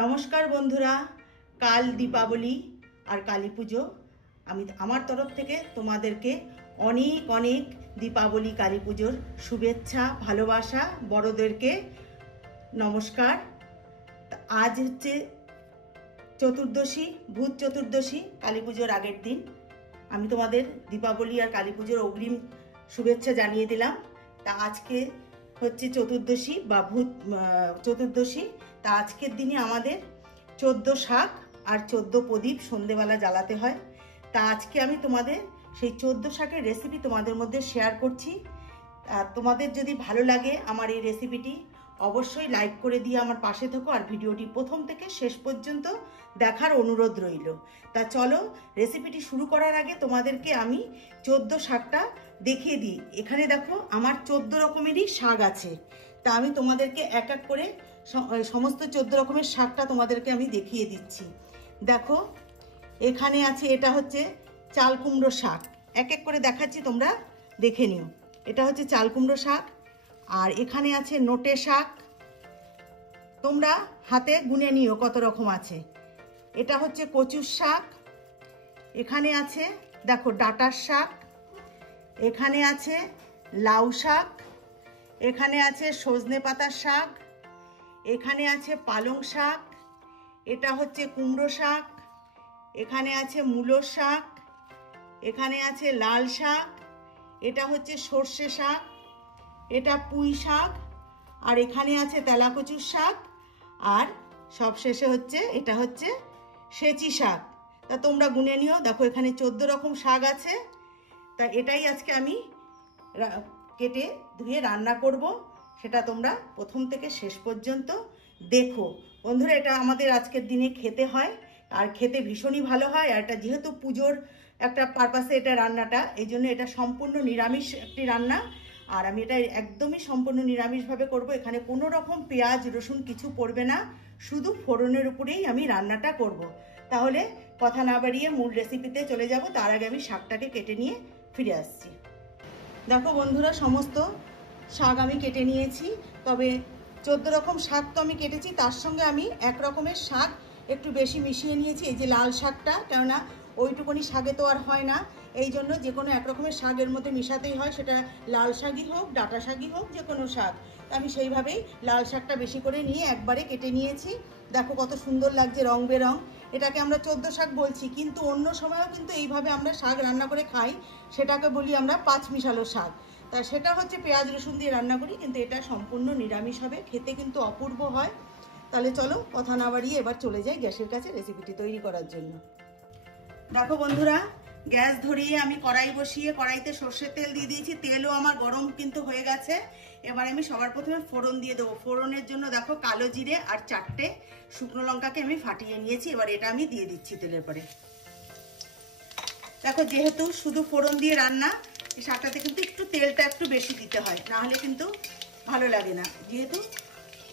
নমস্কার বন্ধুরা, কাল দীপাবলি আর কালী পুজো। আমি আমার তরফ থেকে তোমাদেরকে অনেক অনেক দীপাবলি কালী পুজোর শুভেচ্ছা, ভালোবাসা, বড়দেরকে নমস্কার। আজ হচ্ছে চতুর্দশী, ভূত চতুর্দশী, কালী পুজোর আগের দিন। আমি তোমাদের দীপাবলি আর কালী পুজোর অগ্রিম শুভেচ্ছা জানিয়ে দিলাম। তা আজকে হচ্ছে চতুর্দশী বা ভূত চতুর্দশী। তা আজকের দিনে আমাদের 14 শাক আর 14 প্রদীপ সন্ধেবেলা জ্বালাতে হয়। তা আজকে আমি তোমাদের সেই 14 শাকের রেসিপি তোমাদের মধ্যে শেয়ার করছি। তোমাদের যদি ভালো লাগে আমার এই রেসিপিটি, অবশ্যই লাইক করে দিয়ে আমার পাশে থেকো আর ভিডিওটি প্রথম থেকে শেষ পর্যন্ত দেখার অনুরোধ রইল। তা চলো রেসিপিটি শুরু করার আগে তোমাদেরকে আমি 14 শাকটা দেখিয়ে দিই। এখানে দেখো আমার 14 রকমেরই শাক আছে। তা আমি তোমাদেরকে এক এক করে সমস্ত 14 রকমের শাকটা তোমাদেরকে আমি দেখিয়ে দিচ্ছি। দেখো এখানে আছে, এটা হচ্ছে চাল কুমড়ো শাক। এক এক করে দেখাচ্ছি, তোমরা দেখে নিও। এটা হচ্ছে চাল কুমড়ো শাক। আর এখানে আছে নোটে শাক, তোমরা হাতে গুনে নিও কত রকম আছে। এটা হচ্ছে কচুর শাক। এখানে আছে দেখো ডাঁটার শাক। এখানে আছে লাউ শাক। এখানে আছে সজনে পাতার শাক। এখানে আছে পালং শাক। এটা হচ্ছে কুমড়ো শাক। এখানে আছে মূলো শাক। এখানে আছে লাল শাক। এটা হচ্ছে সর্ষে শাক। এটা পুঁই শাক। আর এখানে আছে তেলাকচুর শাক। আর সবশেষে হচ্ছে এটা হচ্ছে সেচি শাক। তা তোমরা গুনে নিও। দেখো এখানে 14 রকম শাক আছে। তা এটাই আজকে আমি কেটে ধুয়ে রান্না করব। সেটা তোমরা প্রথম থেকে শেষ পর্যন্ত দেখো। বন্ধুরা, এটা আমাদের আজকের দিনে খেতে হয় আর খেতে ভীষণই ভালো হয়। আর এটা যেহেতু পুজোর একটা পারপাসে এটা রান্নাটা, এই জন্য এটা সম্পূর্ণ নিরামিষ একটি রান্না। আর আমি এটা একদমই সম্পূর্ণ নিরামিষভাবে করব। এখানে কোনো রকম পেঁয়াজ রসুন কিছু পড়বে না, শুধু ফোড়নের উপরেই আমি রান্নাটা করব। তাহলে কথা না বাড়িয়ে মূল রেসিপিতে চলে যাব। তার আগে আমি শাকটাকে কেটে নিয়ে ফিরে আসছি। দেখো বন্ধুরা, সমস্ত শাক আমি কেটে নিয়েছি। তবে 14 রকম শাক তো আমি কেটেছি, তার সঙ্গে আমি এক রকমের শাক একটু বেশি মিশিয়ে নিয়েছি। এই যে লাল শাকটা, কেননা ওইটুকুনি শাকে তো আর হয় না, এই জন্য যে কোনো এক রকমের শাকের মধ্যে মিশাতেই হয়। সেটা লাল শাকই হোক, ডাঁটা শাকই হোক, যে কোনো শাক। আমি সেইভাবেই লাল শাকটা বেশি করে নিয়ে একবারে কেটে নিয়েছি। দেখো কত সুন্দর লাগছে, রং বেরং। এটাকে আমরা 14 শাক বলছি, কিন্তু অন্য সময়ও কিন্তু এইভাবে আমরা শাক রান্না করে খাই। সেটাকে বলি আমরা 5 মিশালো শাক। তা সেটা হচ্ছে পেঁয়াজ রসুন দিয়ে রান্না করি, কিন্তু এটা সম্পূর্ণ নিরামিষ হবে, খেতে কিন্তু অপূর্ব হয়। তাহলে চলো কথা না বাড়িয়ে এবার চলে যাই গ্যাসের কাছে রেসিপিটি তৈরি করার জন্য। দেখো বন্ধুরা, গ্যাস ধরিয়ে আমি কড়াই বসিয়ে কড়াইতে সর্ষের তেল দিয়ে দিয়েছি। তেলও আমার গরম কিন্তু হয়ে গেছে। এবার আমি সবার প্রথমে ফোড়ন দিয়ে দেবো। ফোড়নের জন্য দেখো কালো জিরে আর 4টে শুকনো লঙ্কাকে আমি ফাটিয়ে নিয়েছি। এবার এটা আমি দিয়ে দিচ্ছি তেলের পরে। দেখো যেহেতু শুধু ফোড়ন দিয়ে রান্না, এই শাকটাতে কিন্তু একটু তেলটা একটু বেশি দিতে হয়, না হলে কিন্তু ভালো লাগে না। যেহেতু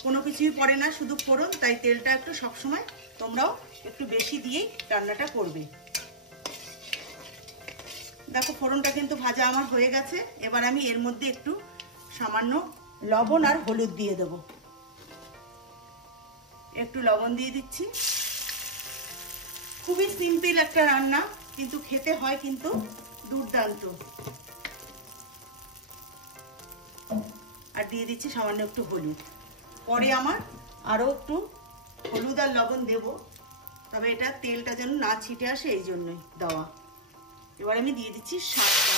কোনো কিছুই পড়ে না, শুধু ফোড়ন, তাই তেলটা একটু সবসময় তোমরাও একটু বেশি দিয়েই রান্নাটা করবে। দেখো ফোড়নটা কিন্তু ভাজা আমার হয়ে গেছে। এবার আমি এর মধ্যে একটু সামান্য লবণ আর হলুদ দিয়ে দেবো। একটু লবণ দিয়ে দিচ্ছি। খুবই সিম্পল একটা রান্না, কিন্তু খেতে হয় কিন্তু দুর্দান্ত। আর দিয়ে দিচ্ছি সামান্য একটু হলুদ। পরে আমার আরো একটু হলুদ আর লবণ দেব, তবে এটা তেলটা যেন না ছিটে আসে, এই জন্যই দেওয়া। এবার আমি দিয়ে দিচ্ছি শাকটা।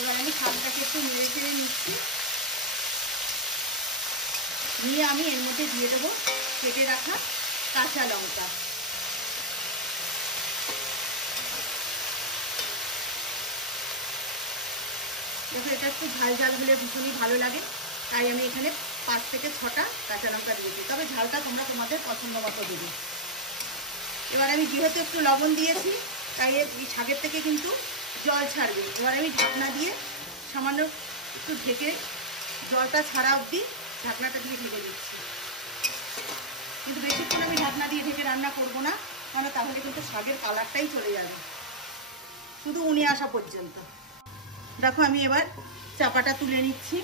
এবার আমি শাকটাকে একটু নেড়ে চেড়ে নিচ্ছি। নিয়ে আমি এর মধ্যে দিয়ে দেবো কেটে রাখা কাঁচা লঙ্কা। দেখো এটা একটু ঝাল ঝাল হলে ভীষণই ভালো লাগে, তাই আমি এখানে 5 থেকে 6টা কাঁচা লঙ্কা দিয়েছি। তবে ঝালটা তোমরা তোমাদের পছন্দ মতো দেবে। এবার আমি যেহেতু একটু লবণ দিয়েছি, তাই এই শাকের থেকে কিন্তু জল ছাড়বে। এবার আমি ঢাকনা দিয়ে সামান্য একটু ঢেকে জলটা ছাড়া অবধি ঢাকনাটা দিয়ে ঢেকে দিচ্ছি। কিন্তু বেশিক্ষণ আমি ঢাকনা দিয়ে ঢেকে রান্না করব না, কারণ তাহলে কিন্তু শাকের কালারটাই চলে যাবে, শুধু উনে আসা পর্যন্ত। দেখো আমি এবার চাপাটা তুলে নিচ্ছি।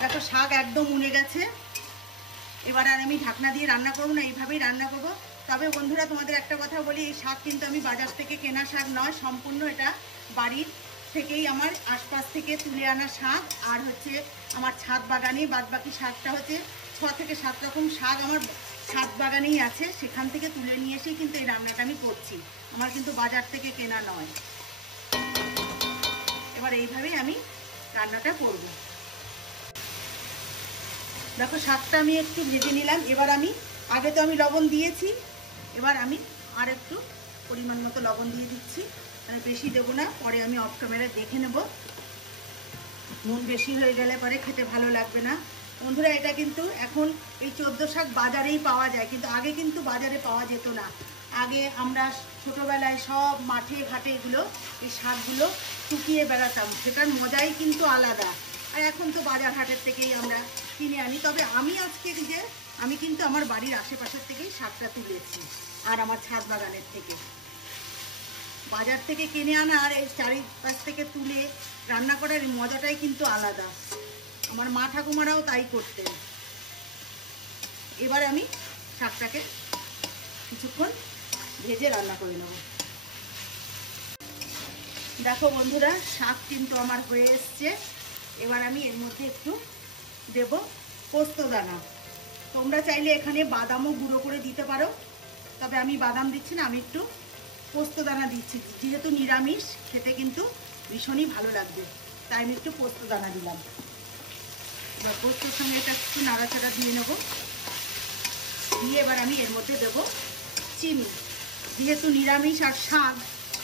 দেখো শাক একদম উনে গেছে। এবার আর আমি ঢাকনা দিয়ে রান্না করবো না, এইভাবেই রান্না করবো। তবে বন্ধুরা তোমাদের একটা কথা বলি, এই শাক কিন্তু আমি বাজার থেকে কেনা শাক নয়, সম্পূর্ণ এটা বাড়ির থেকেই আমার আশপাশ থেকে তুলে আনা শাক। আর হচ্ছে আমার ছাদ বাগানে বাদবাকি শাকটা হচ্ছে 6 থেকে 7 রকম শাক আমার ছাদ বাগানেই আছে, সেখান থেকে তুলে নিয়ে এসেই কিন্তু এই রান্নাটা আমি করছি, আমার কিন্তু বাজার থেকে কেনা নয়। এবার এইভাবেই আমি রান্নাটা করব। দেখো শাকটা আমি একটু ভেজে নিলাম। এবার আমি আগে তো আমি লবণ দিয়েছি, এবার আমি আর একটু পরিমাণ মতো লবণ দিয়ে দিচ্ছি, আমি বেশি দেবো না, পরে আমি অফ ক্যামেরায় দেখে নেব। নুন বেশি হয়ে গেলে পরে খেতে ভালো লাগবে না। বন্ধুরা এটা কিন্তু এখন এই 14 শাক বাজারেই পাওয়া যায়, কিন্তু আগে কিন্তু বাজারে পাওয়া যেত না। আগে আমরা ছোটোবেলায় সব মাঠে ঘাটে এগুলো এই শাকগুলো শুকিয়ে বেড়াতাম, সেটার মজাই কিন্তু আলাদা। আর এখন তো বাজার হাটের থেকেই আমরা কিনে আনি। তবে আমি আজকে যে আমি কিন্তু আমার বাড়ির আশেপাশের থেকেই শাকটা তুলেছি, আর আমার ছাদ বাগানের থেকে। বাজার থেকে কিনে আনা আর এই চারিপাশ থেকে তুলে রান্না করার মজাটাই কিন্তু আলাদা। আমার মা ঠাকুমারাও তাই করতেন। এবার আমি শাকটাকে কিছুক্ষণ ভেজে রান্না করে নেব। দেখো বন্ধুরা শাক কিন্তু আমার হয়ে এসছে। এবার আমি এর মধ্যে একটু দেব পোস্ত দানা। তোমরা চাইলে এখানে বাদামও গুঁড়ো করে দিতে পারো, তবে আমি বাদাম দিচ্ছি না, আমি একটু পোস্ত দানা দিচ্ছি। যেহেতু নিরামিষ, খেতে কিন্তু ভীষণই ভালো লাগবে, তাই আমি একটু পোস্ত দানা দিলাম। এবার পোস্তর সঙ্গে এটা একটু নাড়াচাড়া দিয়ে নেব। দিয়ে এবার আমি এর মধ্যে দেবো চিনি। যেহেতু নিরামিষ আর শাক,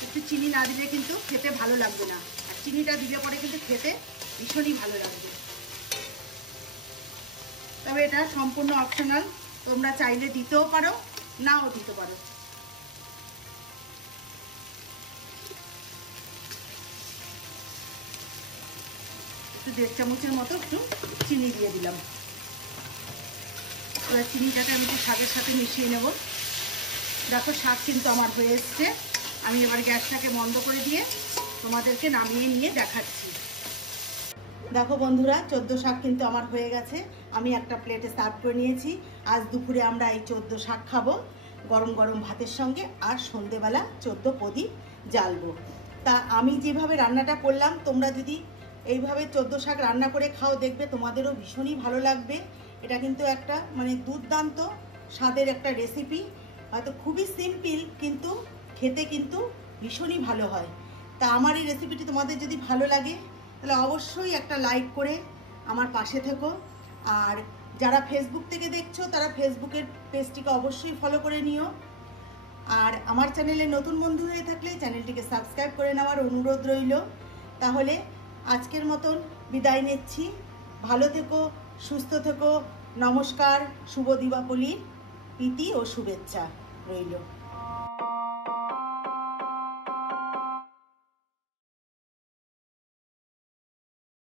একটু চিনি না দিলে কিন্তু খেতে ভালো লাগবে না, আর চিনিটা দিলে পরে কিন্তু খেতে ভীষণই ভালো লাগবে। তবে এটা সম্পূর্ণ অপশনাল, তোমরা চাইলে দিতেও পারো, নাও দিতে পারো। একটু 1.5 চামচের মতো একটু চিনি দিয়ে দিলাম। এবার চিনিটাকে আমি একটু শাকের সাথে মিশিয়ে নেব। দেখো শাক কিন্তু আমার হয়ে এসছে। আমি এবার গ্যাসটাকে বন্ধ করে দিয়ে তোমাদেরকে নামিয়ে নিয়ে দেখাচ্ছি। দেখো বন্ধুরা 14 শাক কিন্তু আমার হয়ে গেছে, আমি একটা প্লেটে সার্ভ করে নিয়েছি। আজ দুপুরে আমরা এই 14 শাক খাবো গরম গরম ভাতের সঙ্গে, আর সন্ধেবেলা 14 প্রদীপ জ্বালবো। তা আমি যেভাবে রান্নাটা করলাম, তোমরা যদি এইভাবে 14 শাক রান্না করে খাও, দেখবে তোমাদেরও ভীষণই ভালো লাগবে। এটা কিন্তু একটা মানে দুর্দান্ত স্বাদের একটা রেসিপি, হয়তো খুবই সিম্পল, কিন্তু খেতে কিন্তু ভীষণই ভালো হয়। তা আমার এই রেসিপিটি তোমাদের যদি ভালো লাগে, তাহলে অবশ্যই একটা লাইক করে আমার পাশে থেকো। আর যারা ফেসবুক থেকে দেখছো, তারা ফেসবুকের পেজটিকে অবশ্যই ফলো করে নিও। আর আমার চ্যানেলে নতুন বন্ধু হয়ে থাকলে চ্যানেলটিকে সাবস্ক্রাইব করে নেওয়ার অনুরোধ রইল। তাহলে আজকের মতন বিদায় নিচ্ছি। ভালো থেকো, সুস্থ থেকো। নমস্কার, শুভ দীপাবলির প্রীতি ও শুভেচ্ছা রইল।